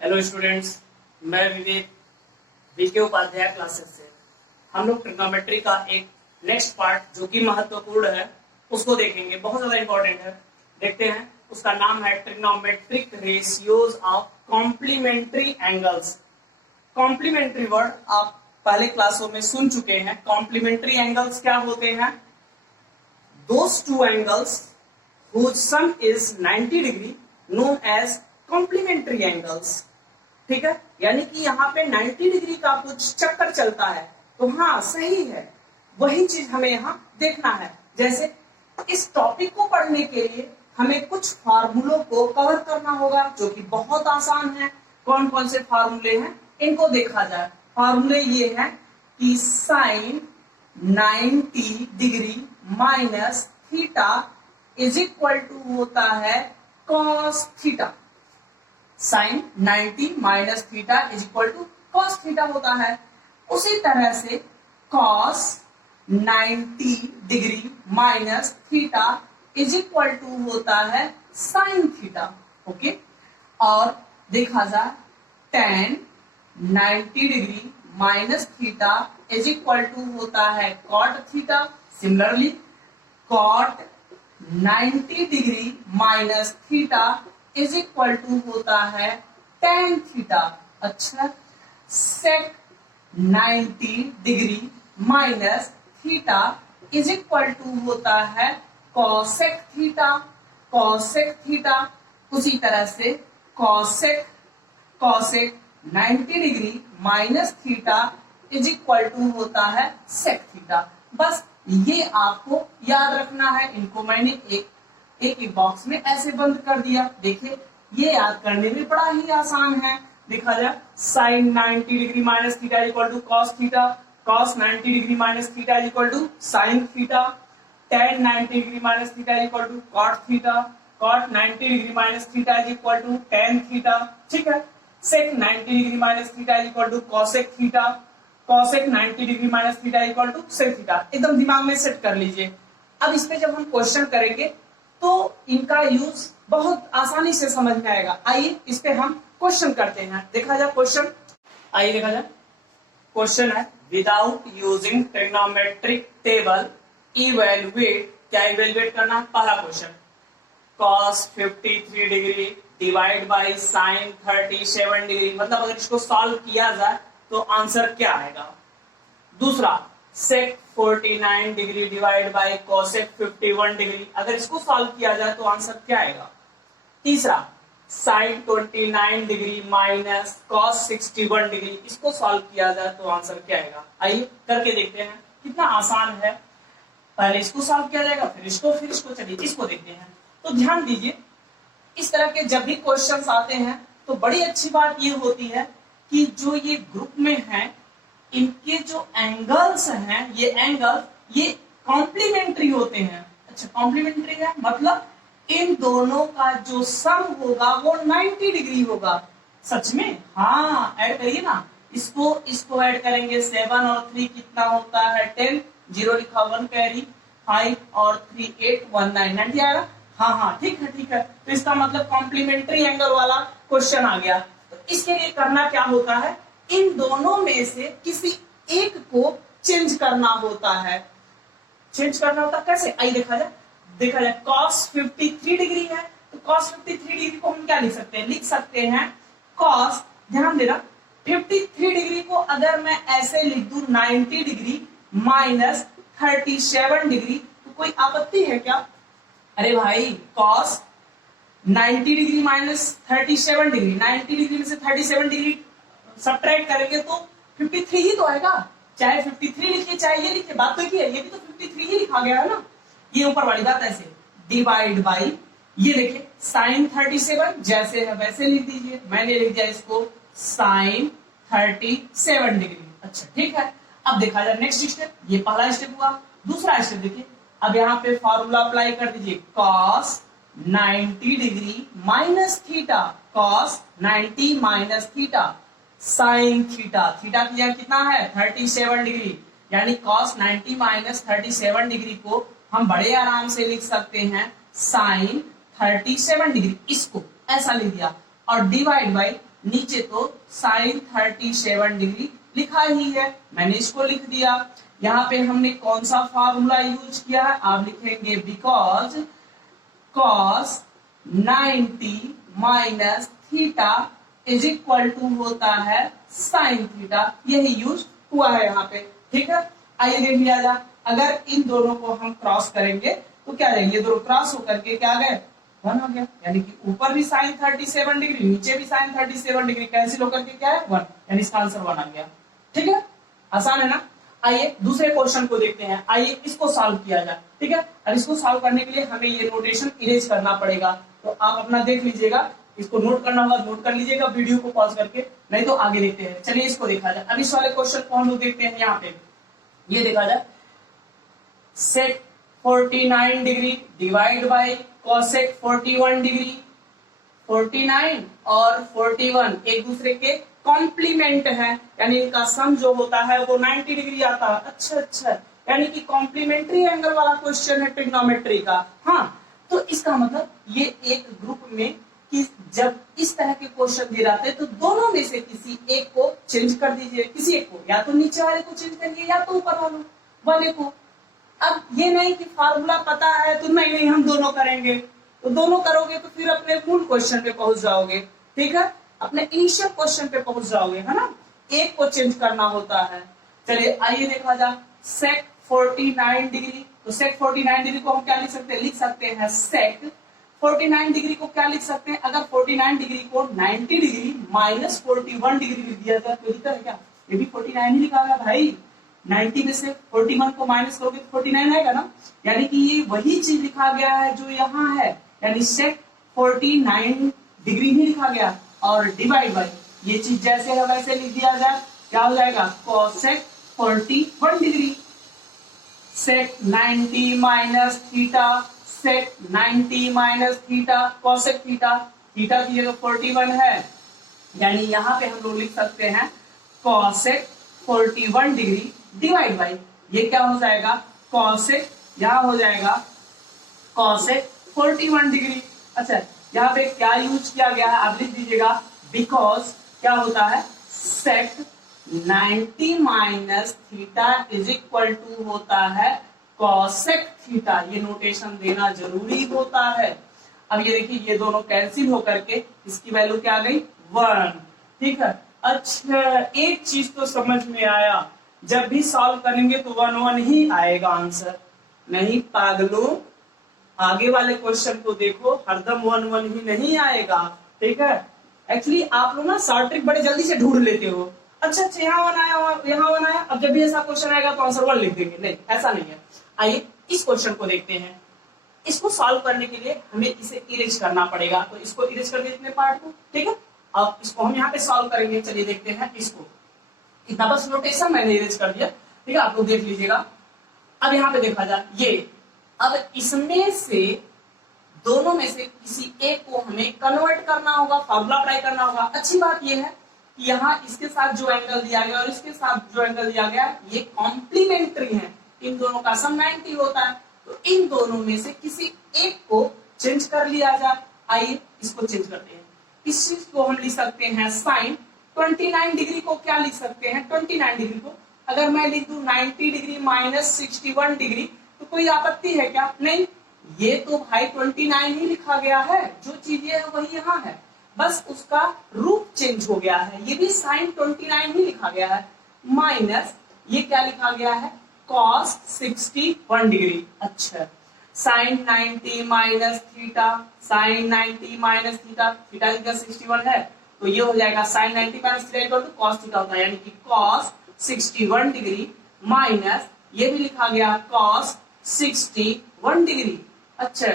Hello students, मैं विवेक VK Upadhyay classes से। हम लोग ट्रिग्नोमेट्री का एक नेक्स्ट पार्ट जो कि महत्वपूर्ण है उसको देखेंगे, बहुत ज्यादा इंपॉर्टेंट है। देखते हैं, उसका नाम है trigonometric ratios of complementary angles. Complementary word आप पहले क्लासों में सुन चुके हैं। कॉम्प्लीमेंट्री एंगल्स क्या होते हैं? Those two angles whose sum is 90 degree known as complementary angles। ठीक है, यानी कि यहाँ पे 90 डिग्री का कुछ चक्कर चलता है तो हाँ सही है, वही चीज हमें यहाँ देखना है। जैसे इस टॉपिक को पढ़ने के लिए हमें कुछ फार्मूलों को कवर करना होगा जो कि बहुत आसान है। कौन कौन से फार्मूले हैं इनको देखा जाए। फार्मूले ये है कि sine 90 degree minus theta is equal to होता है cos theta. Sine 90 minus theta is equal to cos theta होता है। उसी तरह से cos 90 degree minus theta is equal to होता है साइन थीटा। ओके, और देखा जाए tan 90 degree minus theta is equal to होता है cot theta. Similarly cot 90 degree minus theta is equal to होता है tan थीटा। अच्छा, sec 90 degree minus theta is equal to होता है कॉसेक थीटा। कॉसेक थीटा उसी तरह से cosec 90 degree minus theta is equal to होता है सेक थीटा। बस ये आपको याद रखना है। इनको मैंने एक बॉक्स में ऐसे बंद कर दिया। देखिए, ये याद करने में बड़ा ही आसान है। देखा जाए sine 90 degree minus theta equal to cos theta, cos 90 degree minus theta equal to sine theta, tan 90 degree minus theta equal to cot theta, cot 90 degree minus theta equal to tan theta. ठीक है, sec 90 degree minus theta equal to cosec theta, cosec 90 degree minus theta equal to sec theta. एकदम दिमाग में set कर लीजिए। अब इस पे जब हम क्वेश्चन करेंगे तो इनका यूज बहुत आसानी से समझ में आएगा। आइए इस पे हम क्वेश्चन करते हैं। देखा जाए क्वेश्चन, आइए देखा जाए क्वेश्चन है without using trigonometric table evaluate. क्या इवेलुएट करना? पहला question, cos 53 degree divide by sine 37 degree, मतलब अगर इसको सॉल्व किया जाए तो आंसर क्या आएगा। दूसरा, sec 49 degree divide by cosec 51 degree, अगर इसको सॉल्व किया जाए तो आंसर क्या आएगा। तीसरा, sin 29 degree minus cos 61 degree, इसको सॉल्व किया जाए तो आंसर क्या आएगा। आइए करके देखते हैं, कितना आसान है। पहले इसको सॉल्व किया जाएगा, फिर इसको। चलिए इसको देखते हैं। तो ध्यान दीजिए, इस तरह के जब भी क्वेश्चंस आते हैं तो बड़ी अच्छी बात ये होती है कि जो ये ग्रुप में हैं इनके जो एंगल्स हैं, ये एंगल ये कॉम्प्लीमेंट्री होते हैं। अच्छा, कॉम्प्लीमेंट्री है मतलब इन दोनों का जो सम होगा वो 90 डिग्री होगा। सच में? हाँ, ऐड करिए ना, इसको ऐड करेंगे। 7 और 3 कितना होता है 10, 0 लिखा 1 कैरी, 5 और 3 8 19 90 आएगा। हाँ ठीक है। तो इसका मतलब कॉम्प्लीमेंट्री एंगल वाला क्वेश्चन आ गया। तो इसके लिए करना क्या होता है, इन दोनों में से किसी एक को चेंज करना होता है। कैसे? आइए देखा जाए cos 53 डिग्री है तो cos 53 डिग्री को हम क्या लिख सकते हैं cos, ध्यान देना, 53 डिग्री को अगर मैं ऐसे लिख दूं 90 डिग्री माइनस 37 डिग्री, तो कोई आपत्ति है क्या? अरे भाई, cos 90 degree minus 37 degree, 90 degree में से 37 डिग्री सब्ट्रैक्ट करेंगे तो 53 ही तो आएगा। चाहे 53 लिखिए चाहे ये लिखिए, बात तो ये भी तो 53 ही लिखा गया है ना। ये ऊपर वाली बात ऐसे डिवाइड बाई, ये देखिए साइन 37 जैसे है वैसे लिख दीजिए। मैंने लिख दिया इसको साइन 37 डिग्री। अच्छा ठीक है, अब देखा जाए नेक्स्ट स्टेप। ये पहला स्टेप हुआ। दूसरा स्टेप देखिए, अब यहाँ पे फॉर्मूला अप्लाई कर दीजिए, cos 90 degree minus theta, cos 90 minus theta sine theta. Theta की जगह कितना है 37 डिग्री, यानी cos 90 माइनस 37 डिग्री को हम बड़े आराम से लिख सकते हैं साइन 37 डिग्री। इसको ऐसा लिख दिया और डिवाइड बाई नीचे तो साइन 37 डिग्री लिखा ही है, मैंने इसको लिख दिया। यहाँ पे हमने कौन सा फार्मूला यूज किया है, आप लिखेंगे because cos 90 minus theta is equal to होता है साइन थीटा, यही यूज हुआ है यहाँ पे। ठीक है, आइए देख लिया जाए। अगर इन दोनों को हम क्रॉस करेंगे तो क्या जाएंगे, ये दोनों क्रॉस होकर के क्या गए, 1 हो गया, यानी कि ऊपर भी साइन 37 डिग्री नीचे भी साइन 37 डिग्री कैंसिल होकर के क्या है 1, यानी इसका आंसर 1 आ गया। ठीक है, आसान है ना। आइए दूसरे क्वेश्चन को देखते हैं, आइए इसको सॉल्व किया जाए। ठीक है, अब इसको सॉल्व करने के लिए हमें ये नोटेशन इरेज करना पड़ेगा, तो आप अपना देख लीजिएगा, इसको नोट करना होगा नोट कर लीजिएगा वीडियो को पॉज करके, नहीं तो आगे देखते हैं। चलिए इसको देखा जाए। अब इस वाले क्वेश्चन को हम लोग देखते हैं। यहाँ पे ये देखा जाए, सेक 49 degree divide by cosec 41 degree. 49 और 41 एक दूसरे के कॉम्प्लीमेंट है, यानी इनका सम जो होता है वो 90 डिग्री आता है। अच्छा, यानी कि कॉम्प्लीमेंट्री एंगल वाला क्वेश्चन है ट्रिग्नोमेट्री का। हाँ, तो इसका मतलब ये एक ग्रुप में कि जब इस तरह के क्वेश्चन दिए जाते हैं तो दोनों में से किसी एक को चेंज कर दीजिए, किसी एक को, या तो नीचे वाले को चेंज करिए या तो ऊपर वाले को। अब ये नहीं कि फार्मूला पता है तो नहीं हम दोनों करेंगे, तो दोनों करोगे तो फिर अपने मूल क्वेश्चन पे पहुंच जाओगे। ठीक है, अपने इनिशियल क्वेश्चन पे पहुंच जाओगे, है ना, एक को चेंज करना होता है। चलिए आइए देखा जाए, सेक 49 डिग्री, तो सेक 49 डिग्री को हम क्या लिख सकते हैं, लिख सकते हैं सेक 49 डिग्री को क्या लिख सकते हैं, अगर 49 डिग्री को 90 डिग्री माइनस 41 डिग्री लिख दिया जाए तो दिक्कत है क्या, ये भी 49 ही लिखा गया भाई। 90 में से 41 को माइनस करोगे तो 49 आएगा ना, यानी कि ये वही चीज लिखा गया है जो यहाँ है, यानी सेक 49 डिग्री ही लिखा गया और डिवाइड बाई ये चीज जैसे है वैसे लिख दिया जाए, क्या हो जाएगा कोसेक 41 डिग्री। सेक 90 माइनस थीटा, सेक 90 minus theta cosec theta, theta की जगह 41 है, यानी यहाँ पे हम लोग लिख सकते हैं कोसेक 41 डिग्री डिवाइड बाई ये क्या हो जाएगा कोसेक, यहाँ हो जाएगा कोसेक 41 डिग्री। अच्छा, यहाँ पे क्या यूज किया गया है आप लिख दीजिएगा, बिकॉज क्या होता है sec 90 minus theta is equal to होता है कोसेक थीटा, ये नोटेशन देना जरूरी होता है। अब ये देखिए ये दोनों कैंसिल होकर के इसकी वैल्यू क्या आ गई 1। ठीक है, अच्छा एक चीज तो समझ में आया, जब भी सॉल्व करेंगे तो 1 ही आएगा आंसर, नहीं पागलों, आगे वाले क्वेश्चन को देखो हरदम 1 ही नहीं आएगा। ठीक है, एक्चुअली आप लोग ना शॉर्ट ट्रिक बड़े जल्दी से ढूंढ लेते हो। अच्छा, यहाँ 1 आया, यहाँ 1 आया, अब जब भी ऐसा क्वेश्चन आएगा तो आंसर 1 लिख देंगे, नहीं ऐसा नहीं है। आइए इस क्वेश्चन को देखते हैं, इसको सॉल्व करने के लिए हमें इसे इरेज करना पड़ेगा, तो इसको इरेज कर देते हैं पार्ट को। ठीक है, अब इसको हम यहाँ पे सॉल्व करेंगे। चलिए देखते हैं इसको, इतना बस नोटेशन मैंने इरेज कर दिया। ठीक है, आप लोग देख लीजिएगा। अब यहाँ पे देखा जाए ये, अब इसमें से दोनों में से किसी एक को हमें कन्वर्ट करना होगा, फार्मूला अप्लाई करना होगा। अच्छी बात यह है कि यहाँ इसके साथ जो एंगल दिया गया और इसके साथ जो एंगल दिया गया ये कॉम्प्लीमेंट्री है, इन दोनों का सम 90 होता है, तो इन दोनों में से किसी एक को चेंज कर लिया जाए। आइए इसको चेंज करते हैं, इस चीज को हम लिख सकते हैं साइन 29 डिग्री को क्या लिख सकते हैं 29 डिग्री को अगर मैं लिख दूं 90 डिग्री माइनस 61 डिग्री तो कोई आपत्ति है क्या, नहीं, ये तो भाई 29 ही लिखा गया है, जो चीजें है वही यहाँ है, बस उसका रूप चेंज हो गया है। ये भी साइन 29 ही लिखा गया है, माइनस ये क्या लिखा गया है cos 61 डिग्री। अच्छा, sine 90 minus theta, sine 90 minus theta, theta की 61 है तो ये हो जाएगा sine 90 minus theta equal to cos theta होता है, यानी कि cos 61 डिग्री माइनस ये भी लिखा गया cos 61 डिग्री। अच्छा,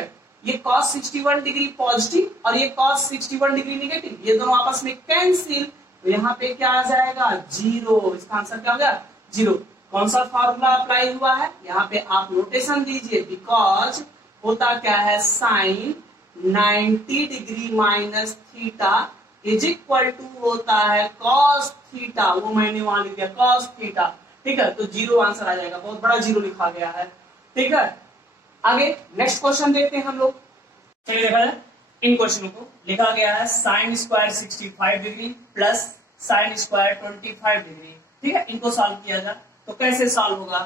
ये cos 61 डिग्री पॉजिटिव और ये cos 61 डिग्री नेगेटिव, ये दोनों आपस में कैंसिल, तो यहाँ पे क्या आ जाएगा 0, इसका आंसर क्या हो गया 0। कौन सा फॉर्मूला अप्लाई हुआ है, यहाँ पे आप नोटेशन दीजिए, बिकॉज होता क्या है sine 90 degree minus theta is equal to होता है cos थीटा, वो मैंने वहां लिख दिया cos थीटा। ठीक है, तो 0 आंसर आ जाएगा, बहुत बड़ा 0 लिखा गया है। ठीक है, आगे नेक्स्ट क्वेश्चन देखते हैं हम लोग। चलिए देखा जाए इन क्वेश्चनों को। लिखा गया है sine square 65 degree plus sine square 25 degree. ठीक है, इनको सॉल्व किया जाए तो कैसे सॉल्व होगा?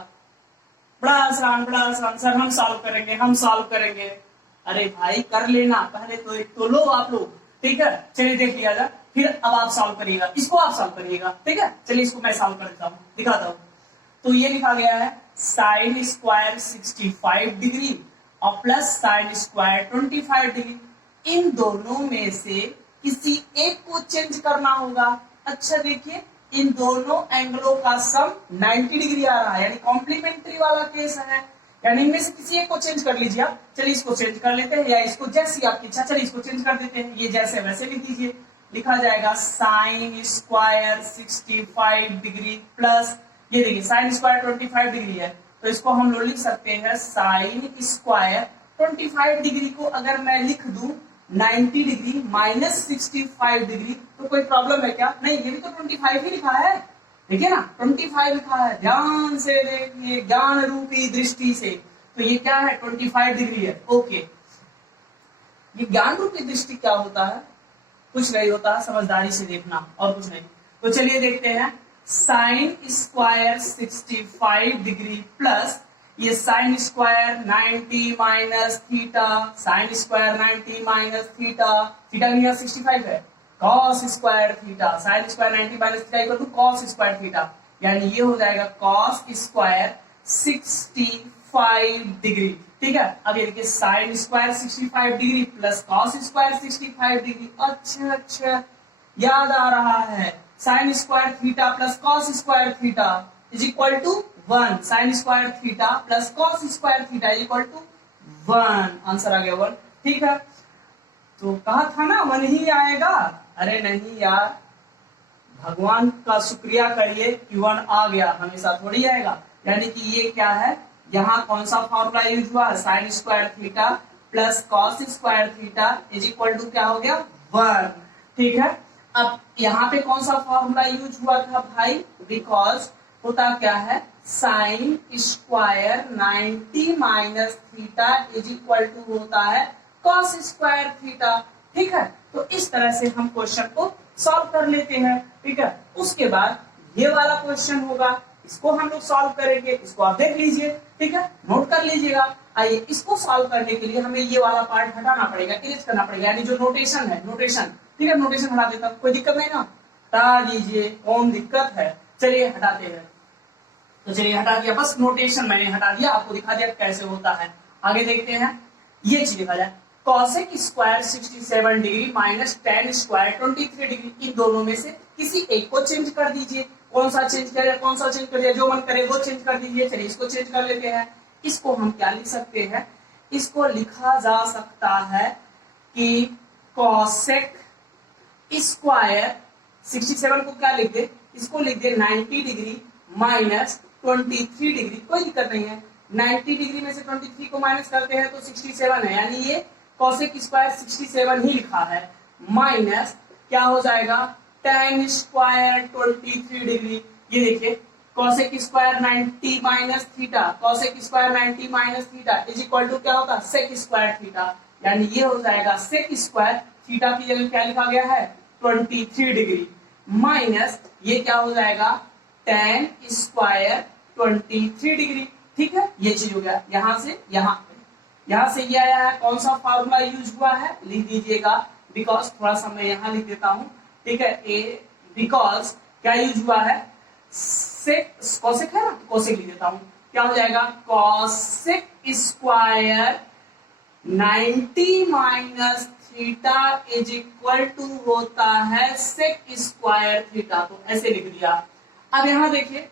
बड़ा आसान सर, हम सॉल्व करेंगे। अरे भाई कर लेना, पहले तो एक तो लो आप लोग। ठीक है, चलिए देख लिया जाए, फिर अब आप सॉल्व करिएगा, इसको आप सॉल्व करिएगा। ठीक है, चलिए इसको मैं सॉल्व कर देता हूँ, दिखाता हूँ। तो ये लिखा गया है साइन स्क्वायर 65 डिग्री और प्लस साइन स्क्वायर 25 डिग्री। इन दोनों में से किसी एक को चेंज करना होगा। अच्छा देखिए, इन दोनों एंगलों का सम 90 डिग्री आ रहा है, यानी कॉम्प्लीमेंट्री वाला केस है। यानी इनमें से किसी एक को चेंज कर लीजिए आप। चलिए इसको चेंज कर लेते हैं, या इसको जैसी आपकी इच्छा, चलिए इसको चेंज कर देते हैं। ये जैसे वैसे लिख दीजिए। लिखा जाएगा साइन स्क्वायर 65 डिग्री प्लस, ये देखिए साइन स्क्वायर 25 डिग्री है, तो इसको हम लोग लिख सकते हैं साइन स्क्वायर 25 डिग्री को अगर मैं लिख दूं 90 डिग्री माइनस 65 डिग्री, तो कोई प्रॉब्लम है क्या? नहीं, ये भी तो 25 ही लिखा है। देखिए ना, 25 लिखा है, ध्यान से देखिए, ज्ञान रूपी दृष्टि से। तो ये क्या है? 25 डिग्री है। ओके, ये ज्ञान रूपी दृष्टि क्या होता है? कुछ नहीं होता है, समझदारी से देखना और कुछ नहीं। तो चलिए देखते हैं, साइन स्क्वायर 65 डिग्री प्लस ये sine square 90 minus theta, sine square 90 minus theta, theta भी यहाँ 65 है, cos square theta, sine square 90 minus theta equal to cos square theta, यानी ये हो जाएगा कॉस स्क्वायर 65 डिग्री। ठीक है, अब ये देखिए sine square 65 degree plus cos square 65 degree. अच्छा, याद आ रहा है, sine square theta plus cos square theta is equal to 1, sine square theta plus cos square theta is equal to 1, answer आ गया 1। ठीक है, तो कहा था ना 1 ही आएगा। अरे नहीं यार, भगवान का शुक्रिया करिए कि 1 आ गया, हमेशा थोड़ी आएगा। यानी कि ये क्या है, यहाँ कौन सा फॉर्मूला यूज हुआ? Sine square theta plus cos square theta is equal to क्या हो गया? 1। ठीक है, अब यहाँ पे कौन सा फॉर्मूला यूज हुआ था भाई? बिकॉज होता क्या है, sine square 90 minus theta is equal to होता है कॉस स्क्वायर थीटा। ठीक है, तो इस तरह से हम क्वेश्चन को सॉल्व कर लेते हैं। ठीक है, उसके बाद ये वाला क्वेश्चन होगा, इसको हम लोग सॉल्व करेंगे, इसको आप देख लीजिए। ठीक है, नोट कर लीजिएगा। आइए, इसको सॉल्व करने के लिए हमें ये वाला पार्ट हटाना पड़ेगा, इरेज करना पड़ेगा, यानी जो नोटेशन है, नोटेशन। ठीक है, नोटेशन हटा देता हूं, कोई दिक्कत नहीं ना? हटा दीजिए, कौन दिक्कत है? चलिए हटाते हैं। तो चलिए हटा दिया, बस नोटेशन मैंने हटा दिया, आपको दिखा दिया कैसे होता है। आगे देखते हैं, ये चीज लिखा जाए cosec square 67 degree minus tan square 23 degree. इन दोनों में से किसी एक को चेंज कर दीजिए। कौन सा चेंज करें, कौन सा चेंज कर दिया, जो मन करे वो चेंज कर दीजिए। चलिए इसको चेंज कर लेते हैं। इसको हम क्या लिख सकते हैं? इसको लिखा जा सकता है कि कॉसेक स्क्वायर 67 को क्या लिख दे? इसको लिख दे 90 डिग्री माइनस 23 डिग्री। कोई दिक्कत नहीं है, 90 डिग्री में से 23 को माइनस करते हैं तो 67 है, यानी ये कॉसेक स्क्वायर 67 ही लिखा है। माइनस क्या हो जाएगा, tan स्क्वायर 23 डिग्री। ये देखिए cosec square 90 minus theta, cosec square 90 minus theta is equal to क्या होगा, सेक स्क्वायर थीटा, यानी ये हो जाएगा सेक स्क्वायर थीटा की जगह क्या लिखा गया है 23 डिग्री माइनस ये क्या हो जाएगा tan स्क्वायर 23 डिग्री। ठीक है, ये चीज हो गया। यहां से यहाँ से ये आया है, कौन सा फॉर्मूला यूज हुआ है लिख दीजिएगा, बिकॉज थोड़ा सा मैं यहाँ लिख देता हूँ। ठीक है, ए बिकॉज क्या यूज हुआ है, सेक कॉसेक है ना, कॉसेक लिख देता हूँ। क्या हो जाएगा, cosec square 90 minus theta is equal to होता है सेक स्क्वायर थीटा। तो ऐसे लिख दिया। अब यहाँ देखिए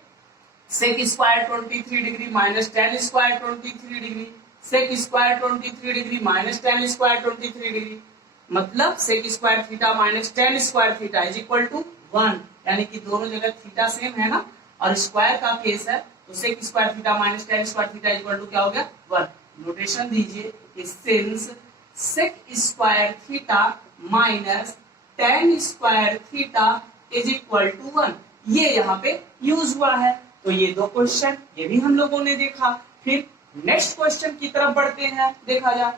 sec square 23 degree minus tan square 23 degree, sec square 23 degree minus tan square 23 degree, मतलब sec square theta minus tan square theta is equal to 1, यानी कि दोनों जगह थीटा सेम है ना, और स्क्वायर का केस है, तो sec square theta minus tan square theta is equal to क्या हो गया 1। नोटेशन दीजिए, since sec square theta minus tan square theta is equal to 1, ये यहाँ पे यूज हुआ है। तो ये दो क्वेश्चन ये भी हम लोगों ने देखा। फिर नेक्स्ट क्वेश्चन की तरफ बढ़ते हैं, देखा जाए।